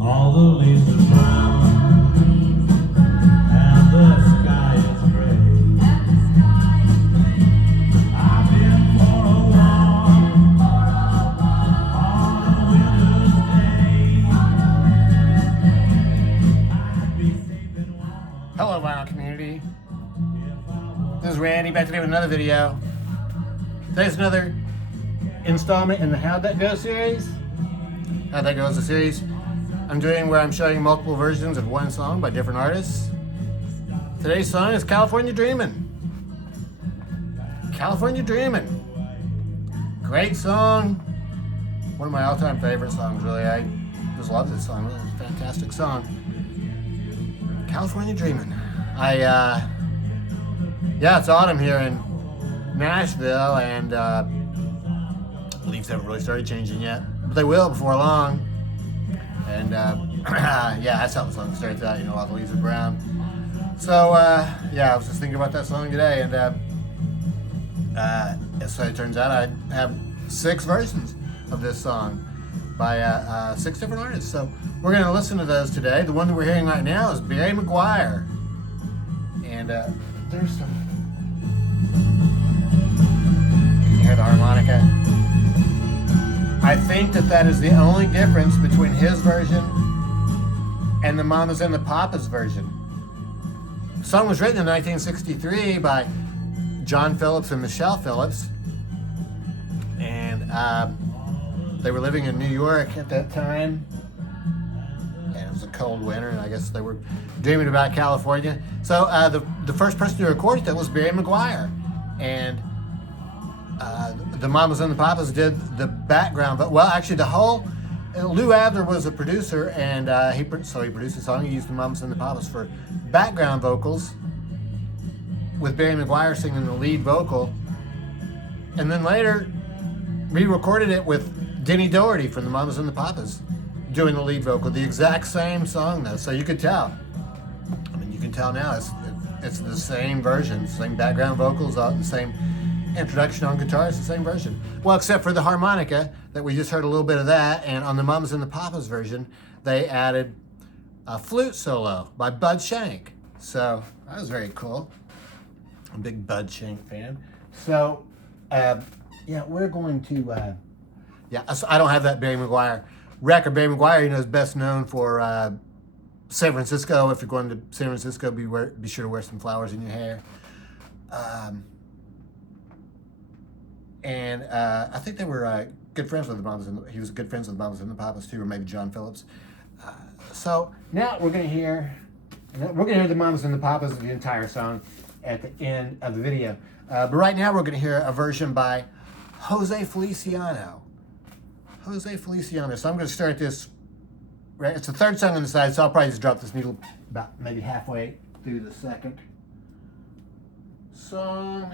All the leaves are brown and the sky is gray. I've been for a walk on a winter's day. I'd be safe and warm. Hello, vinyl community. This is Randy back today with another video. Today's another installment in the How'd That Go series. How'd That Go is a series I'm doing where I'm showing multiple versions of one song by different artists. Today's song is California Dreamin'. California Dreamin'. Great song. One of my all-time favorite songs, really. I just love this song. It's a fantastic song. California Dreamin'. Yeah, it's autumn here in Nashville, and leaves haven't really started changing yet, but they will before long. And yeah, that's how the song starts out, you know, all the leaves are brown. So yeah, I was just thinking about that song today, and so it turns out I have 6 versions of this song by 6 different artists. So we're going to listen to those today. The one that we're hearing right now is Barry McGuire, and there's some. You can hear the harmonica. I think that is the only difference between his version and the Mamas and the Papas version. The song was written in 1963 by John Phillips and Michelle Phillips, and they were living in New York at that time, and it was a cold winter, and I guess they were dreaming about California. So the first person to record it that was Barry McGuire, and the Mamas and the Papas did the background, but well, actually the whole Lou Adler was a producer, and he produced the song. He used the Mamas and the Papas for background vocals, with Barry McGuire singing the lead vocal, and then later re-recorded it with Denny Doherty from the Mamas and the Papas doing the lead vocal. The exact same song though, so you could tell. I mean, you can tell now it's the same version, same background vocals, the same introduction on guitar. It's the same version. Well, except for the harmonica that we just heard a little bit of that, and on the Mamas and the Papas version, they added a flute solo by Bud Shank. So that was very cool. I'm a big Bud Shank fan. So yeah, we're going to so I don't have that Barry McGuire record. Barry McGuire, you know, is best known for San Francisco. If you're going to San Francisco, be sure to wear some flowers in your hair. And I think they were good friends with the Mamas, and he was good friends with the Mamas and the Papas too, or maybe John Phillips. So now we're going to hear the Mamas and the Papas of the entire song at the end of the video. But right now we're going to hear a version by Jose Feliciano. Jose Feliciano. So I'm going to start this. Right, it's the third song on the side, so I'll probably just drop this needle about maybe halfway through the second song.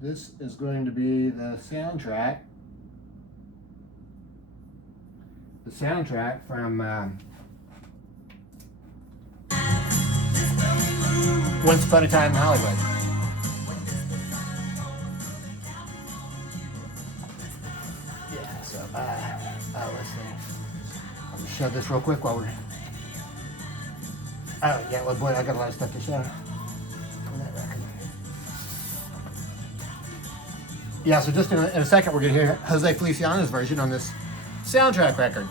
This is going to be the soundtrack. The soundtrack from Once Upon a Time in Hollywood. Yeah, so let's see. I'll just show this real quick while we're. Oh yeah, well boy, I got a lot of stuff to show. Yeah, so just in a second, we're going to hear Jose Feliciano's version on this soundtrack record.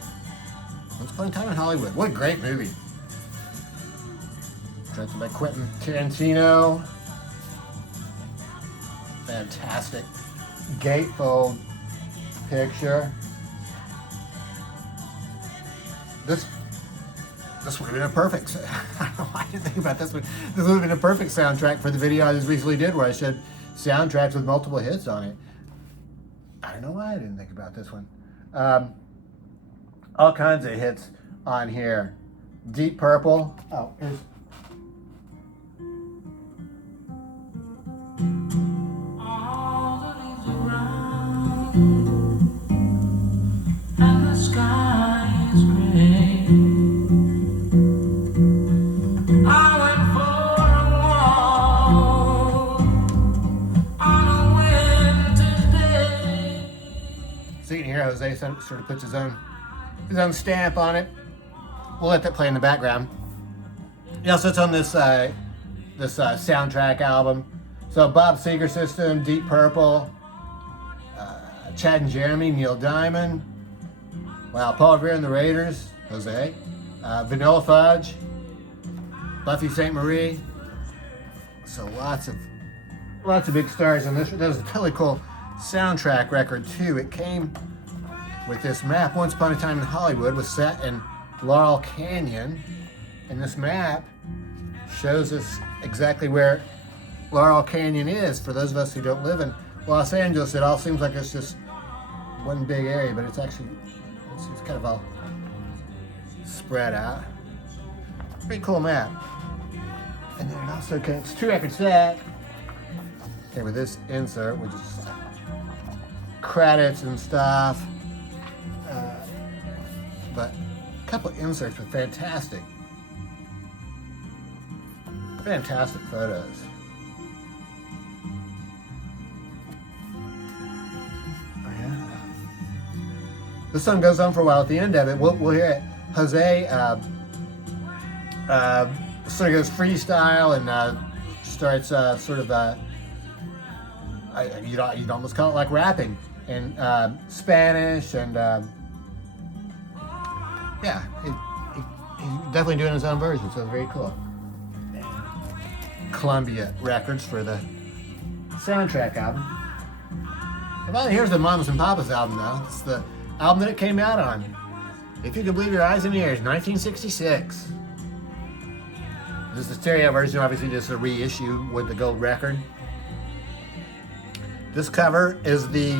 Once Upon a Time in Hollywood. What a great movie. Directed by Quentin Tarantino. Fantastic gatefold picture. This would have been a perfect, I don't know why I didn't think about this one. This would have been a perfect soundtrack for the video I just recently did where I showed soundtracks with multiple hits on it. I don't know why I didn't think about this one. All kinds of hits on here. Deep Purple. Oh, here's. All the leaves are brown and the sky is gray. I went for a walk Jose sort of puts his own stamp on it. We'll let that play in the background. He also sits on this soundtrack album. So Bob Seger System, Deep Purple, Chad and Jeremy, Neil Diamond. Wow, Paul Revere and the Raiders, Jose. Vanilla Fudge, Buffy St. Marie. So lots of big stars on this. That was a totally cool soundtrack record too. It came with this map. Once Upon a Time in Hollywood was set in Laurel Canyon, and this map shows us exactly where Laurel Canyon is. For those of us who don't live in Los Angeles, it all seems like it's just one big area, but it's actually it's kind of all spread out. Pretty cool map. And then it also came, it's 2-record set. Came with this insert, which is credits and stuff. But a couple of inserts with fantastic photos. Oh yeah. This song goes on for a while. At the end of it, we'll hear it. Jose sort of goes freestyle and starts you'd almost call it like rapping in Spanish, and yeah, he's definitely doing his own version, so it's very cool. Columbia Records for the soundtrack album. Well, here's the Mamas and Papas album, though. It's the album that it came out on. If you can believe your eyes and ears, 1966. This is the stereo version, obviously just a reissue with the gold record. This cover is the,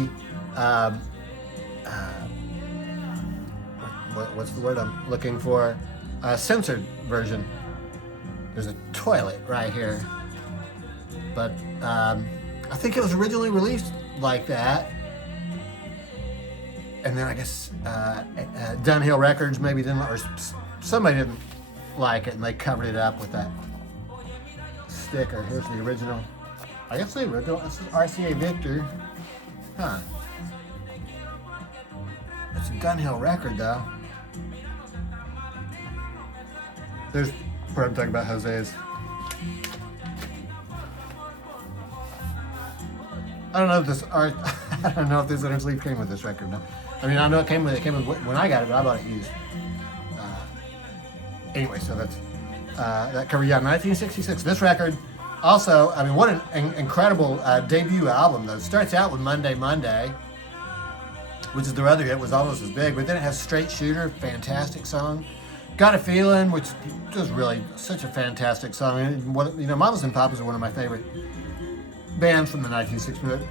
what's the word I'm looking for? Censored version. There's a toilet right here. But I think it was originally released like that. And then I guess Dunhill Records maybe didn't, or somebody didn't like it, and they covered it up with that sticker. Here's the original. I guess the original. This is RCA Victor. Huh. It's a Dunhill record, though. There's where I'm talking about Jose's. I don't know if this art. I don't know if this inner sleeve came with this record. No. I mean, I know it came with when I got it, but I bought it used. Anyway, so that's that cover. Yeah, 1966. This record, also, I mean, what an incredible debut album. Though it starts out with Monday, Monday, which is their other hit, was almost as big, but then it has Straight Shooter, fantastic song. Got a Feeling, which is really such a fantastic song. And Mamas and Papas are one of my favorite bands from the 1960s.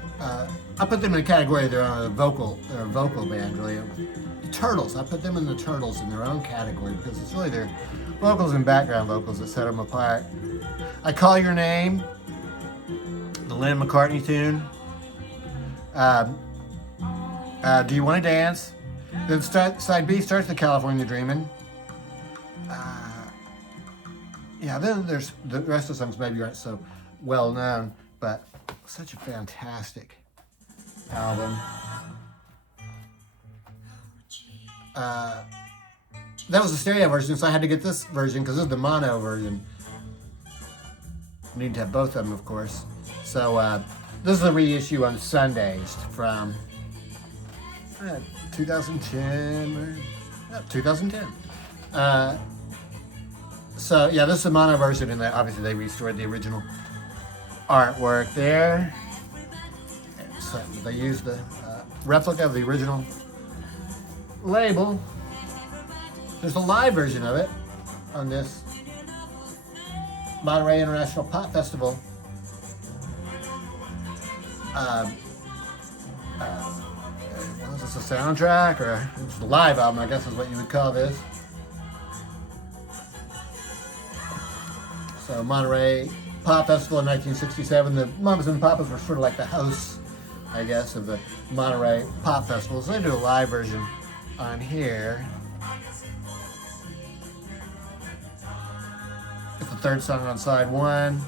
I put them in a category of their own, vocal band, really. Turtles, I put them in the Turtles in their own category because it's really their vocals and background vocals that set them apart. I Call Your Name, the Lennon McCartney tune. Do You Want to Dance? Then side B starts the California Dreamin'. Yeah, then there's the rest of the songs maybe aren't so well known, but such a fantastic album. That was the stereo version, so I had to get this version because this is the mono version. You need to have both of them, of course. So this is a reissue on Sundays from 2010. 2010. So yeah, this is the mono version, and obviously they restored the original artwork there. So they used the replica of the original label. There's a live version of it on this Monterey International Pop Festival. Was this a soundtrack or it's a live album? I guess is what you would call this. So Monterey Pop Festival in 1967. The Mamas and Papas were sort of like the hosts, I guess, of the Monterey Pop Festival. So they do a live version on here. It's the third song on side one.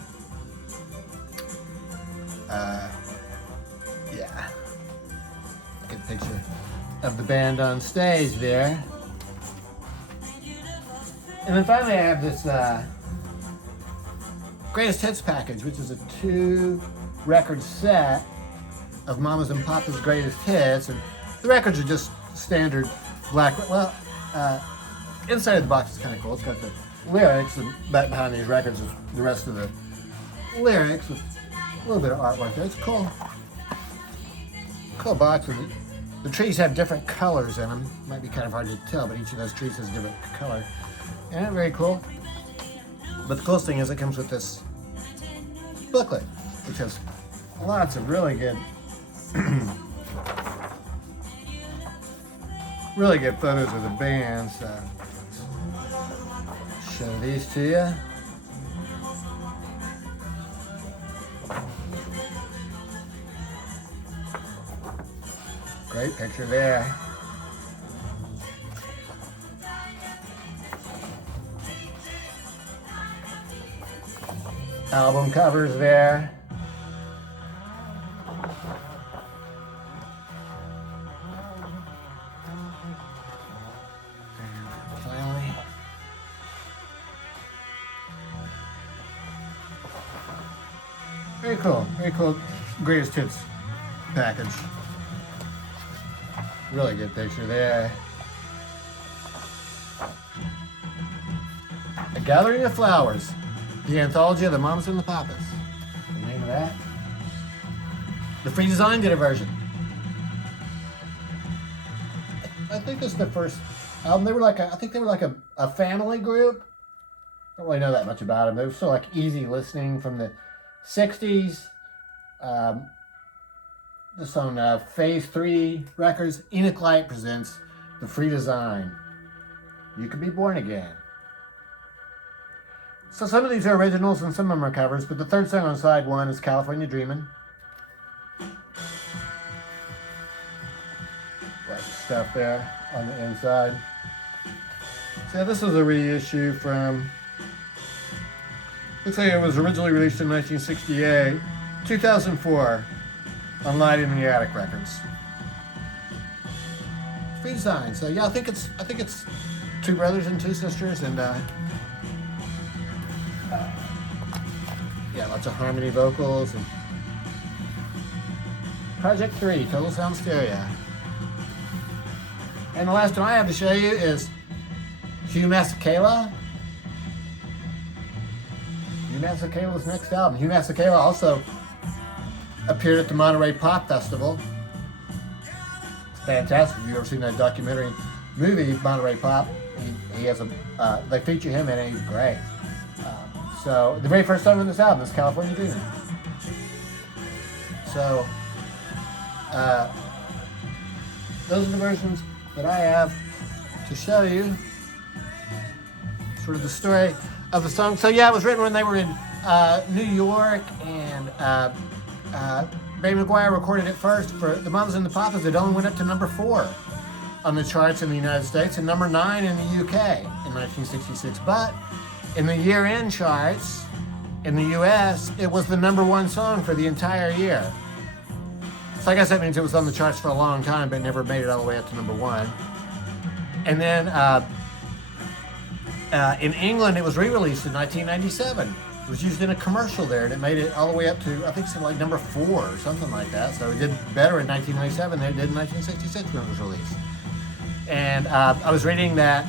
Yeah, good picture. of the band on stage there. And then finally I have this Greatest Hits package, which is a 2-record set of Mama's and Papa's Greatest Hits. And the records are just standard black. Well, inside of the box is kind of cool. It's got the lyrics, and back behind these records is the rest of the lyrics with a little bit of artwork there. It's cool. Cool box. And the trees have different colors in them. Might be kind of hard to tell, but each of those trees has a different color. And very cool. But the coolest thing is it comes with this booklet, which has lots of really good really good photos of the band. So show these to you. Great picture there. Album covers there. And finally, very cool Greatest Hits package. Really good picture there. A Gathering of Flowers. The Anthology of the Mamas and the Papas. The name of that. The Free Design did a version. I think it's the first album. They were like I think they were like a family group. Don't really know that much about them. They were still like easy listening from the 60s. This on Phase 3 Records. Enoch Light presents The Free Design. You Could Be Born Again. So some of these are originals and some of them are covers, but the third song on side 1 is California Dreamin'. Lots of stuff there on the inside. So this was a reissue from, looks like it was originally released in 1968, 2004 on Light in the Attic Records. Free Design. So yeah, I think it's 2 brothers and 2 sisters, and yeah, lots of harmony vocals. And Project 3, Total Sound Stereo. And the last one I have to show you is Hugh Masekela. Hugh Masekela's next album. Hugh Masekela also appeared at the Monterey Pop Festival. It's fantastic. If you've ever seen that documentary movie, Monterey Pop, he has they feature him in it. He's great. So the very first song on this album is California Dreamin'. So those are the versions that I have to show you. Sort of the story of the song. So yeah, it was written when they were in New York, and Ray McGuire recorded it first for the Mamas and the Papas. It only went up to number 4 on the charts in the United States and number 9 in the UK in 1966. But in the year-end charts in the US, it was the number 1 song for the entire year. So I guess that means it was on the charts for a long time, but never made it all the way up to number 1. And then in England, it was re-released in 1997. It was used in a commercial there, and it made it all the way up to, I think, something like number 4 or something like that. So it did better in 1997 than it did in 1966 when it was released. And I was reading that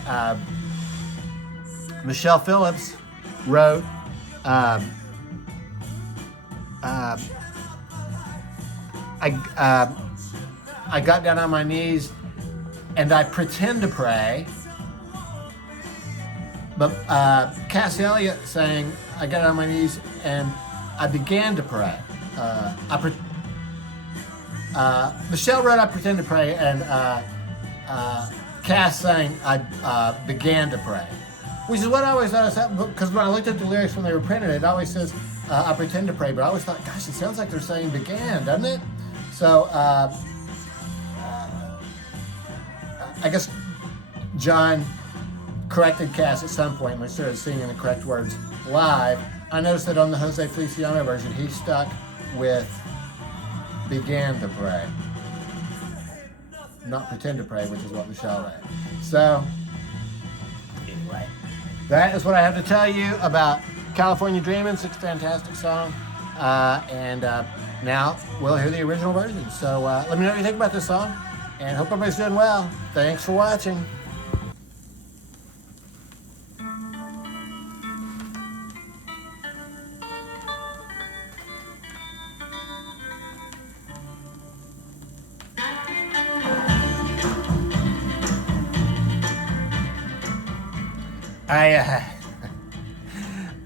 Michelle Phillips wrote I got down on my knees and I pretend to pray, but Cass Elliot saying I got on my knees and I began to pray. Michelle wrote I pretend to pray, and Cass saying I began to pray. Which is what I always thought, because when I looked at the lyrics when they were printed, it always says, I pretend to pray, but I always thought, gosh, it sounds like they're saying began, doesn't it? So, I guess John corrected Cass at some point when he started singing the correct words live. I noticed that on the Jose Feliciano version, he stuck with began to pray. not pretend to pray, which is what Michelle read. So, anyway, that is what I have to tell you about California Dreamin'. It's a fantastic song. Now we'll hear the original version. So let me know what you think about this song, and hope everybody's doing well. Thanks for watching.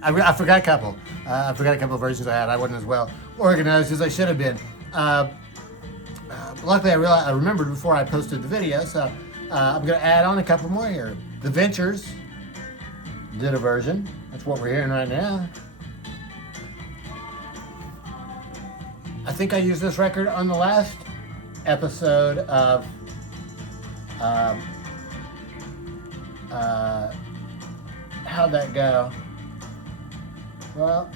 I forgot a couple. I forgot a couple of versions I had. I wasn't as well organized as I should have been. Luckily, I remembered before I posted the video, so I'm going to add on a couple more here. The Ventures did a version. That's what we're hearing right now. I think I used this record on the last episode of how'd that go? Well,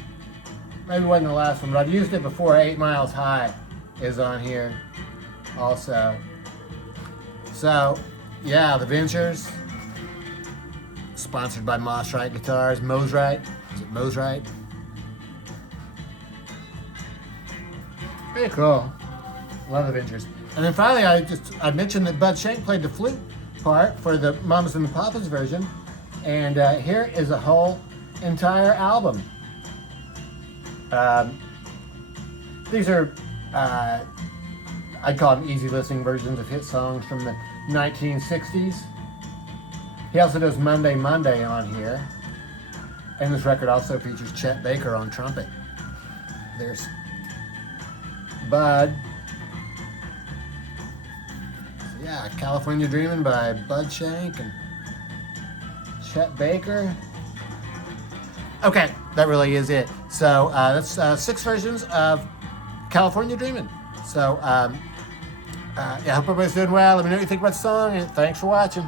maybe it wasn't the last one, but I've used it before. 8 Miles High is on here also. So, yeah, The Ventures, sponsored by Mossrite Guitars. Mosrite. Is it Mosrite? Pretty cool. Love The Ventures. And then finally, I mentioned that Bud Shank played the flute part for the Mamas and the Papas version. And here is a whole entire album. These are, I'd call them easy listening versions of hit songs from the 1960s. He also does Monday Monday on here. And this record also features Chet Baker on trumpet. There's Bud. So yeah, California Dreamin' by Bud Shank and Chet Baker. Okay, that really is it. So that's 6 versions of California Dreamin'. So yeah, I hope everybody's doing well. Let me know what you think about the song, and thanks for watching.